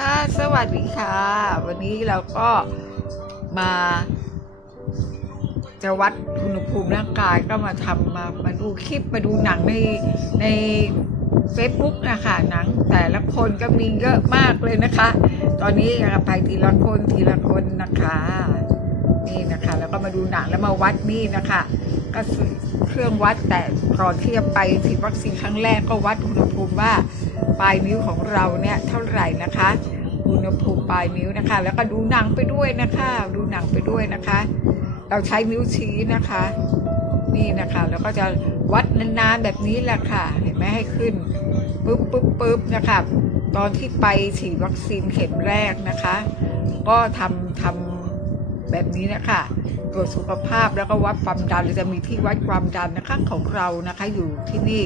ค่ะ สวัสดีค่ะ วันนี้เราก็มาจะวัดอุณหภูมิร่างกายก็มาทำมามาดูคลิปมาดูหนังในใน Facebook นะคะหนังแต่ละคนก็มีเยอะมากเลยนะคะ ตอนนี้ไปทีละคนทีละคนนะคะ นี่นะคะ แล้วก็มาดูหนังแล้วมาวัดนี่นะคะ ก็เครื่องวัดแต่ก่อนที่จะไปฉีดวัคซีนครั้งแรกก็วัดอุณหภูมิว่า ปลายนิ้วของเราเนี่ยเท่าไหร่นะคะ อุณหภูมิปลายนิ้วนะคะ แล้วก็ดูหนังไปด้วยนะคะ ดูหนังไปด้วยนะคะ เราใช้นิ้วชี้นะคะ นี่นะคะแล้วก็จะวัดนานๆแบบนี้แหละค่ะ เห็นไหมให้ขึ้นปุ๊บปุ๊บปุ๊บนะคะตอนที่ไปฉีดวัคซีนเข็มแรกนะคะ ก็ทำทำแบบนี้นะคะตรวจสุขภาพแล้วก็วัดความดันเราจะมีที่วัดความดันนะคะของเรานะคะอยู่ที่นี่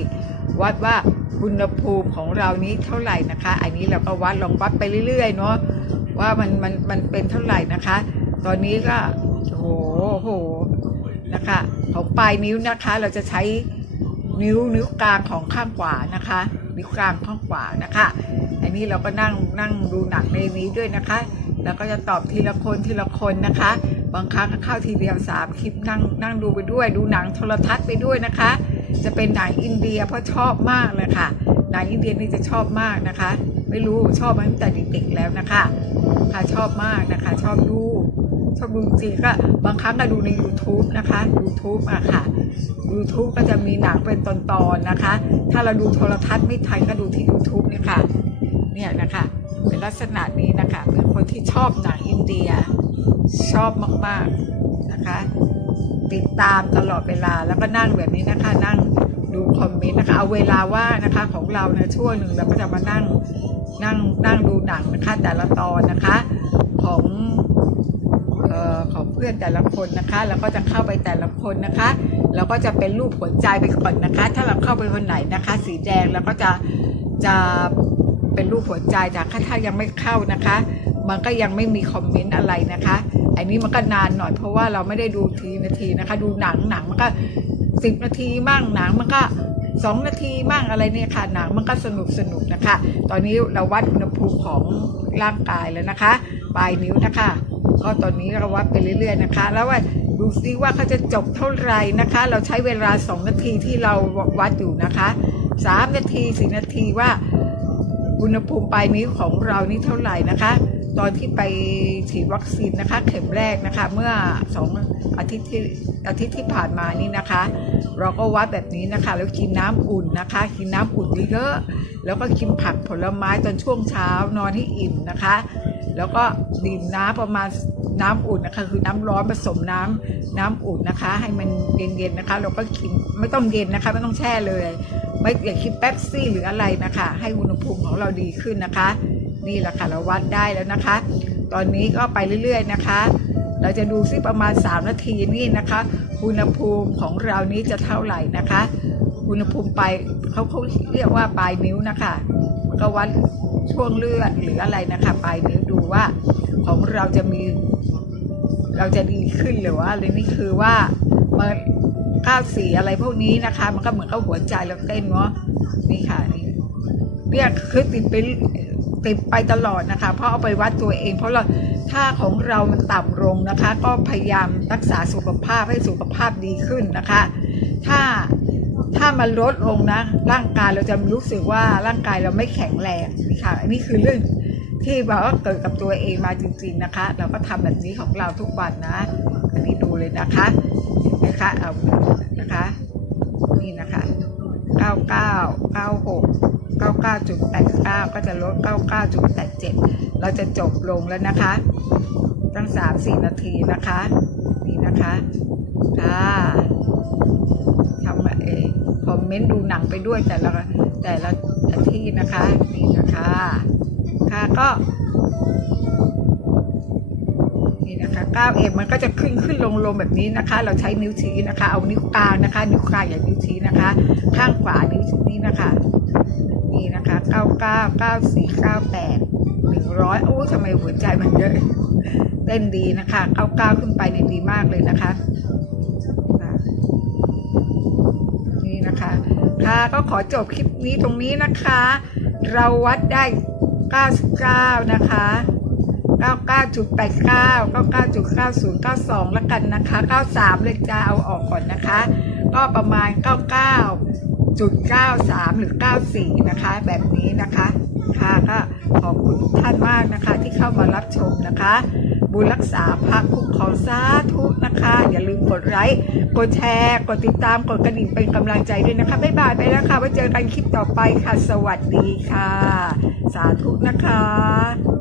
วัดว่าอุณหภูมิของเรานี้เท่าไหร่นะคะ อันนี้เราก็วัดลองวัดไปเรื่อยๆเนาะว่ามันมันมันเป็นเท่าไหร่นะคะ ตอนนี้ก็โอ้โหโอ้โหนะคะของปลายนิ้วนะคะ เราจะใช้นิ้วนิ้วกลางของข้างขวานะคะ นิ้วกลางข้างขวานะคะ อันนี้เราก็นั่งนั่งดูหนังในนี้ด้วยนะคะ แล้วก็จะตอบทีละคนทีละคนนะคะ บางครั้งก็เข้าทีเดียวสามคลิปนั่งนั่งดูไปด้วย ดูหนังโทรทัศน์ไปด้วยนะคะ จะเป็นหนังอินเดียเพราะชอบมากเลยค่ะ หนังอินเดียนี่จะชอบมากนะคะ ไม่รู้ชอบมาตั้งแต่เด็กๆแล้วนะคะ ค่ะชอบมากนะคะ ชอบดูชอบดูจริงๆก็บางครั้งก็ดูใน YouTube นะคะ YouTube อะค่ะ YouTube ก็จะมีหนังเป็นตอนๆนะคะ ถ้าเราดูโทรทัศน์ไม่ทันก็ดูที่ YouTube เนี่ยค่ะ เนี่ยนะคะ เป็นลักษณะนี้นะคะ เป็นคนที่ชอบหนังอินเดีย ชอบมากๆนะคะ ติดตามตลอดเวลาแล้วก็นั่งแบบนี้นะคะ นั่งดูคอมเมนต์นะคะเอาเวลาว่างนะคะของเราเนี่ยช่วงหนึ่งเราก็จะมานั่งนั่งนั่งดูหนังนะคะแต่ละตอนนะคะของเอ่อของเพื่อนแต่ละคนนะคะแล้วก็จะเข้าไปแต่ละคนนะคะแล้วก็จะเป็นรูปหัวใจไปก่อนนะคะ ถ้าเราเข้าไปคนไหนนะคะ สีแดงแล้วก็จะจะเป็นรูปหัวใจแต่ถ้ายังไม่เข้านะคะ มันก็ยังไม่มีคอมเมนต์อะไรนะคะอันนี้มันก็นานหน่อยเพราะว่าเราไม่ได้ดูทีนาทีนะคะ ดูหนังหนังมันก็สิบนาทีมั่งหนังมันก็สองนาทีมั่งอะไรเนี่ยค่ะหนังมันก็สนุกสนุกนะคะ ตอนนี้เราวัดอุณหภูมิของร่างกายแล้วนะคะ ปลายนิ้วนะคะ ก็ตอนนี้เราวัดไปเรื่อยๆนะคะ แล้วว่าดูซิว่าเขาจะจบเท่าไหร่นะคะ เราใช้เวลาสองนาทีที่เราวัดอยู่นะคะสามนาทีสี่นาทีว่า อุณหภูมิปลายนิ้วของเรานี่เท่าไหร่นะคะ ตอนที่ไปฉีดวัคซีนนะคะ เข็มแรกนะคะ เมื่อสองอาทิตย์ที่อาทิตย์ที่ผ่านมานี่นะคะ เราก็วัดแบบนี้นะคะ แล้วกินน้ำอุ่นนะคะ กินน้ำอุ่นเยอะๆแล้วก็กินผักผลไม้ตอนช่วงเช้านอนให้อิ่มนะคะ แล้วก็ดื่มน้ำประมาณน้ำอุ่นนะคะ คือน้ำร้อนผสมน้ำน้ำอุ่นนะคะ ให้มันเย็นๆนะคะ เราก็กินไม่ต้องเย็นนะคะ ไม่ต้องแช่เลย ไม่อย่าคิดแป๊บซี่หรืออะไรนะคะ ให้อุณหภูมิของเราดีขึ้นนะคะ นี่แหละค่ะเราวัดได้แล้วนะคะ ตอนนี้ก็ไปเรื่อย ๆนะคะ เราจะดูซิประมาณ 3 นาทีนี่นะคะ อุณหภูมิของเรานี้จะเท่าไหร่นะคะ อุณหภูมิปลายเขาเขาเรียกว่าปลายนิ้วนะคะมันก็วัดช่วงเลือดหรืออะไรนะคะ ปลายนิ้วดูว่าของเราจะมี เราจะดีขึ้นหรือว่าอะไรนี่คือว่ามัน ก้าวสีอะไรพวกนี้นะคะ มันก็เหมือนกับหัวใจเราเต้นเนาะนี่ค่ะนี่เนี่ยคือติดไปติดไปตลอดนะคะ เพราะเอาไปวัดตัวเอง เพราะเราถ้าของเรามันต่ำลงนะคะ ก็พยายามรักษาสุขภาพให้สุขภาพดีขึ้นนะคะ ถ้าถ้ามันลดลงนะ ร่างกายเราจะรู้สึกว่าร่างกายเราไม่แข็งแรงนี่ค่ะอันนี้คือเรื่องที่แบบว่าเกิดกับตัวเองมาจริง ๆนะคะ เราก็ทำแบบนี้ของเราทุกวันนะ อันนี้ดูเลยนะคะนะคะเอา 99 96 99.89 ก็จะลด 99.87 เราจะจบลงแล้วนะคะ ตั้ง 3-4 นาทีนะคะ นี่นะคะ ค่ะทำมาเองคอมเมนต์ดูหนังไปด้วยแต่ละแต่ละที่นะคะ นี่นะคะ ค่ะก็ 9เอ็มมันก็จะขึ้นขึ้นลงลงแบบนี้นะคะ เราใช้นิ้วชี้นะคะ เอานิ้วกลางนะคะ นิ้วกลางอย่างนิ้วชี้นะคะ ข้างขวานิ้วชี้นะคะ นี่นะคะ 99 94 98 100โอ้ทำไมหัวใจมันเยอะเต้นดีนะคะ 99 ขึ้นไปเนี่ยดีมากเลยนะคะนี่นะคะ ค่ะก็ขอจบคลิปนี้ตรงนี้นะคะ เราวัดได้ 99 นะคะ 99.89 99.90 92 แล้วกันนะคะ 93 เลยจะเอาออกก่อนนะคะ ก็ประมาณ 99.93 หรือ 94 นะคะ แบบนี้นะคะค่ะก็ขอบคุณท่านมากนะคะที่เข้ามารับชมนะคะ บุญรักษาพระคุ้มครองสาธุนะคะ อย่าลืมกดไลค์กดแชร์ กดติดตามกดกระดิ่งเป็นกำลังใจด้วยนะคะ บ๊ายบายไปแล้วค่ะไว้เจอกันคลิปต่อไปค่ะ สวัสดีค่ะ สาธุนะคะ